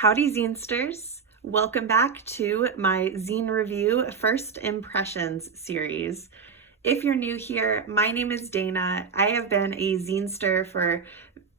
Howdy Zinesters! Welcome back to my zine review First Impressions series. If you're new here, my name is Dayna. I have been a zinester for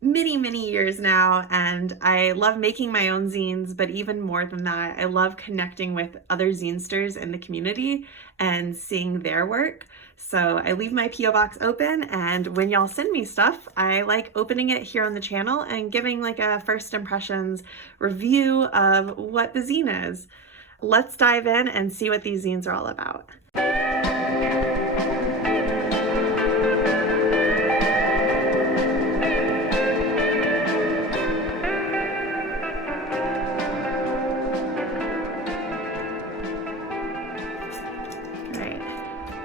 many years now, and I love making my own zines, but even more than that, I love connecting with other zinesters in the community and seeing their work. So I leave my P.O. box open, and when y'all send me stuff, I like opening it here on the channel and giving like a first impressions review of what the zine is. Let's dive in and see what these zines are all about.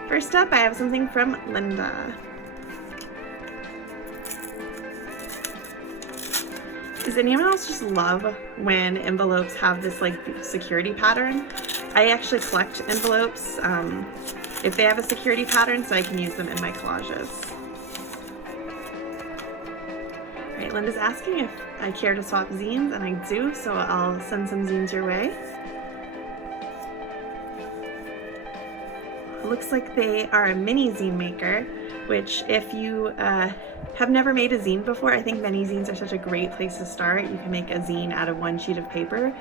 First up, I have something from Linda. Does anyone else just love when envelopes have this like security pattern? I actually collect envelopes if they have a security pattern so I can use them in my collages. All right, Linda's asking if I care to swap zines, and I do, so I'll send some zines your way. Looks like they are a mini zine maker, which if you have never made a zine before, I think mini zines are such a great place to start. You can make a zine out of one sheet of paper.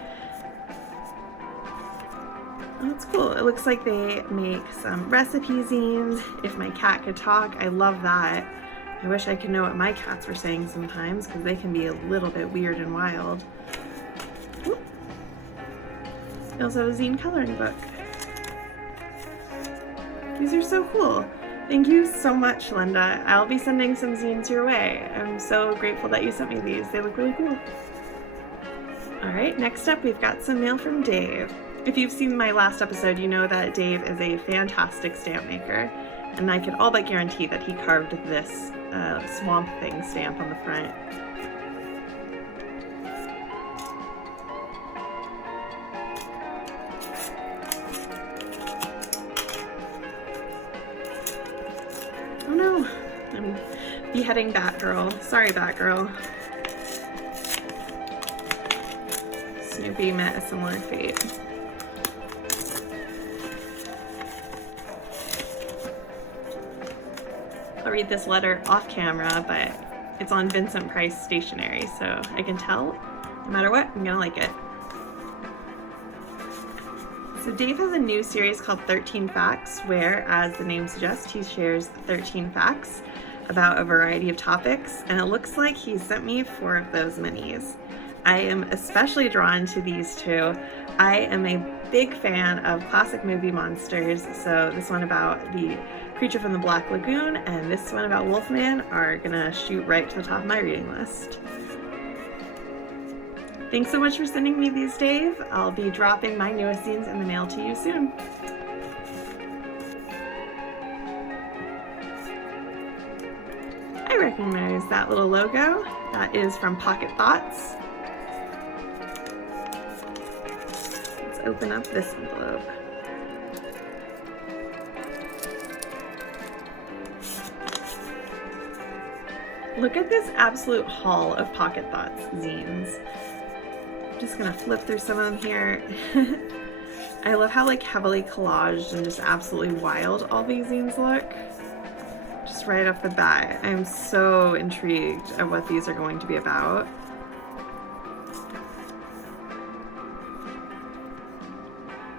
Oh, that's cool. It looks like they make some recipe zines. If my cat could talk, I love that. I wish I could know what my cats were saying sometimes, because they can be a little bit weird and wild. Ooh. They also have a zine coloring book. These are so cool. Thank you so much, Linda. I'll be sending some zines your way. I'm so grateful that you sent me these. They look really cool. All right, next up we've got some mail from Dave. If you've seen my last episode, you know that Dave is a fantastic stamp maker, and I can all but guarantee that he carved this Swamp Thing stamp on the front. Oh no, I'm beheading Batgirl. Sorry, Batgirl. Snoopy met a similar fate. I'll read this letter off camera, but it's on Vincent Price stationery, so I can tell no matter what, I'm gonna like it. So Dave has a new series called 13 Facts, where, as the name suggests, he shares 13 facts about a variety of topics, and it looks like he sent me 4 of those minis. I am especially drawn to these two. I am a big fan of classic movie monsters, so this one about the creature from the Black Lagoon and this one about Wolfman are gonna shoot right to the top of my reading list. Thanks so much for sending me these, Dave. I'll be dropping my newest zines in the mail to you soon. I recognize that little logo. That is from Pocket Thoughts. Let's open up this envelope. Look at this absolute haul of Pocket Thoughts zines. Just gonna flip through some of them here. I love how like heavily collaged and just absolutely wild all these zines look. Just right off the bat, I'm so intrigued at what these are going to be about.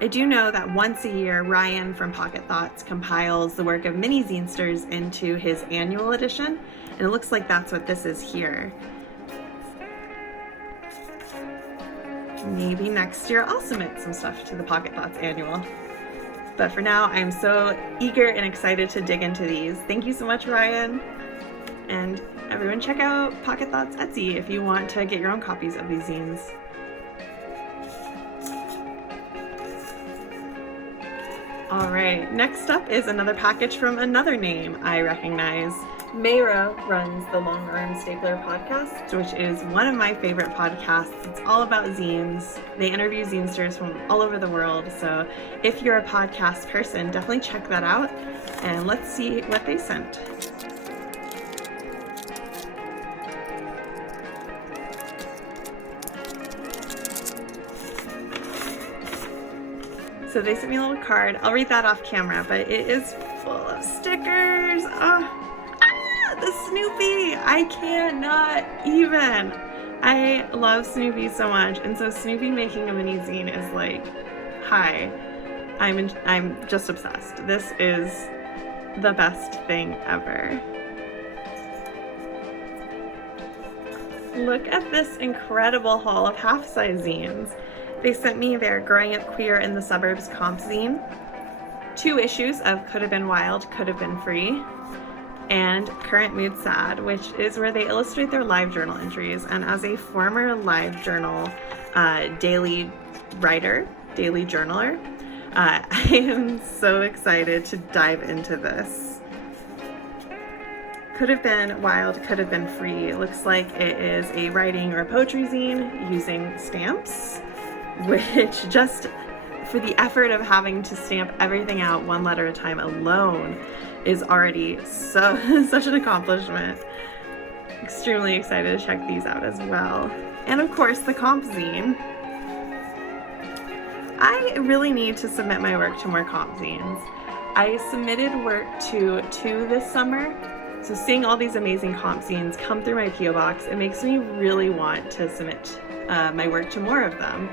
I do know that once a year, Ryan from Pocket Thoughts compiles the work of mini zinesters into his annual edition, and it looks like that's what this is here. Maybe next year I'll submit some stuff to the Pocket Thoughts annual. But for now, I'm so eager and excited to dig into these. Thank you so much, Ryan. And everyone check out Pocket Thoughts Etsy if you want to get your own copies of these zines. All right, next up is another package from another name I recognize. Mayra runs the Long Arm Stapler podcast, which is one of my favorite podcasts. It's all about zines. They interview zinesters from all over the world. So if you're a podcast person, definitely check that out. And let's see what they sent. So they sent me a little card. I'll read that off camera, but it is full of stickers. The Snoopy! I cannot even. I love Snoopy so much, and so Snoopy making a mini zine is like, hi. I'm just obsessed. This is the best thing ever. Look at this incredible haul of half-size zines. They sent me their Growing Up Queer in the Suburbs comp zine, 2 issues of Could Have Been Wild, Could Have Been Free, and Current Mood Sad, which is where they illustrate their live journal entries. And as a former live journal daily writer, daily journaler, I am so excited to dive into this. Could Have Been Wild, Could Have Been Free. It looks like it is a writing or a poetry zine using stamps, which just for the effort of having to stamp everything out one letter at a time alone is already such an accomplishment. Extremely excited to check these out as well. And of course the comp zine. I really need to submit my work to more comp zines. I submitted work to 2 this summer, so seeing all these amazing comp zines come through my P.O. box, it makes me really want to submit my work to more of them.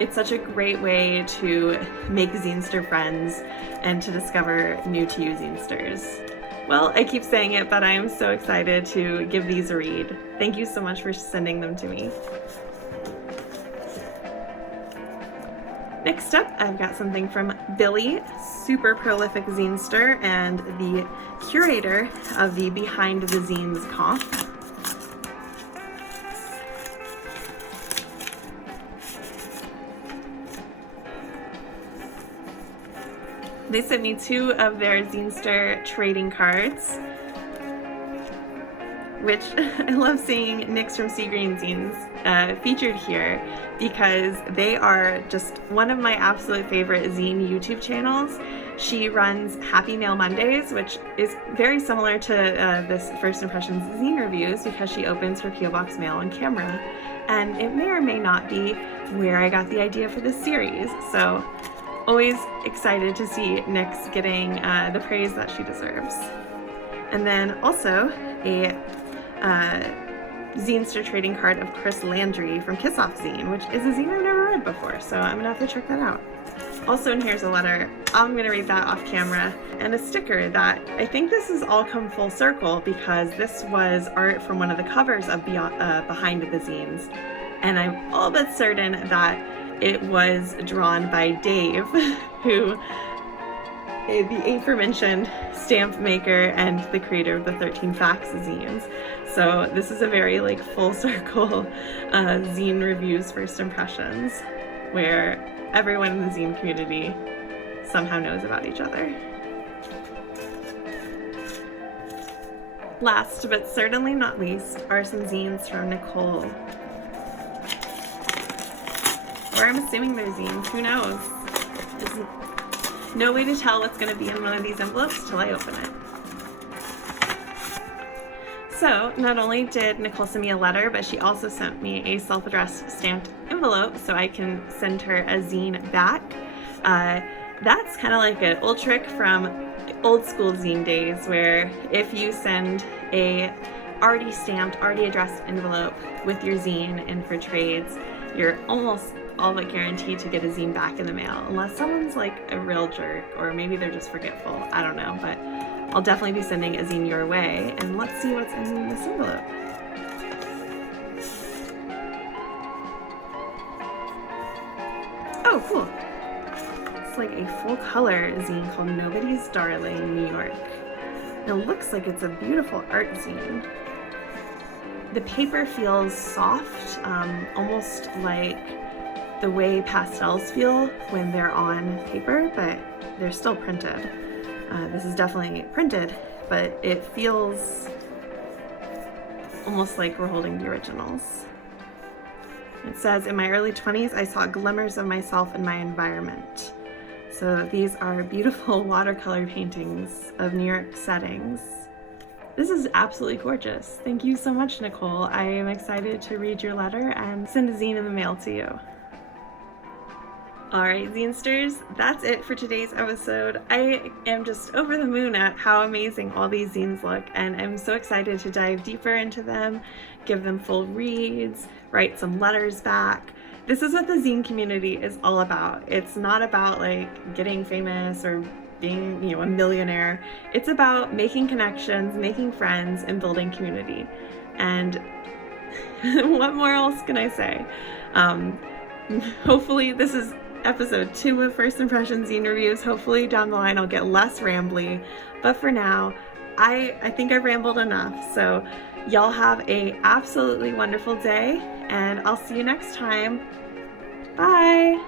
It's such a great way to make Zinester friends and to discover new to you Zinesters. Well, I keep saying it, but I am so excited to give these a read. Thank you so much for sending them to me. Next up, I've got something from Billy, super prolific zinester and the curator of the Behind the Zines comp. They sent me 2 of their Zinester trading cards, which I love seeing Nyx from Sea Green Zines featured here because they are just one of my absolute favorite zine YouTube channels. She runs Happy Mail Mondays, which is very similar to this First Impressions zine reviews because she opens her P.O. Box mail on camera. And it may or may not be where I got the idea for this series. So always excited to see Nyx getting the praise that she deserves. And then also a Zinester trading card of Chris Landry from Kiss Off Zine, which is a zine I've never read before, so I'm gonna have to check that out. Also, and here's a letter, I'm gonna read that off camera, and a sticker that I think this has all come full circle because this was art from one of the covers of Behind the Zines, and I'm all but certain that it was drawn by Dave, who the aforementioned stamp maker and the creator of the 13 Facts zines. So this is a very like full circle zine reviews first impressions where everyone in the zine community somehow knows about each other. Last but certainly not least are some zines from Nicole. Or I'm assuming they're zines, who knows? There's no way to tell what's going to be in one of these envelopes till I open it. So, not only did Nicole send me a letter, but she also sent me a self-addressed stamped envelope so I can send her a zine back. That's kind of like an old trick from old school zine days where if you send a already stamped, already addressed envelope with your zine in for trades, you're almost all but guaranteed to get a zine back in the mail, unless someone's like a real jerk, or maybe they're just forgetful, I don't know, but I'll definitely be sending a zine your way, and let's see what's in this envelope. Oh, cool. It's like a full color zine called Nobody's Darling, New York. It looks like it's a beautiful art zine. The paper feels soft, almost like the way pastels feel when they're on paper, but they're still printed. This is definitely printed, but it feels almost like we're holding the originals. It says, in my early 20s, I saw glimmers of myself in my environment. So these are beautiful watercolor paintings of New York settings. This is absolutely gorgeous. Thank you so much, Nicole. I am excited to read your letter and send a zine in the mail to you. All right, Zinesters, that's it for today's episode. I am just over the moon at how amazing all these zines look, and I'm so excited to dive deeper into them, give them full reads, write some letters back. This is what the zine community is all about. It's not about like getting famous or being, a millionaire. It's about making connections, making friends, and building community. And what more else can I say? Hopefully this is episode 2 of First Impressions Zine Reviews. Hopefully down the line I'll get less rambly, but for now I think I've rambled enough. So y'all have a absolutely wonderful day, and I'll see you next time. Bye.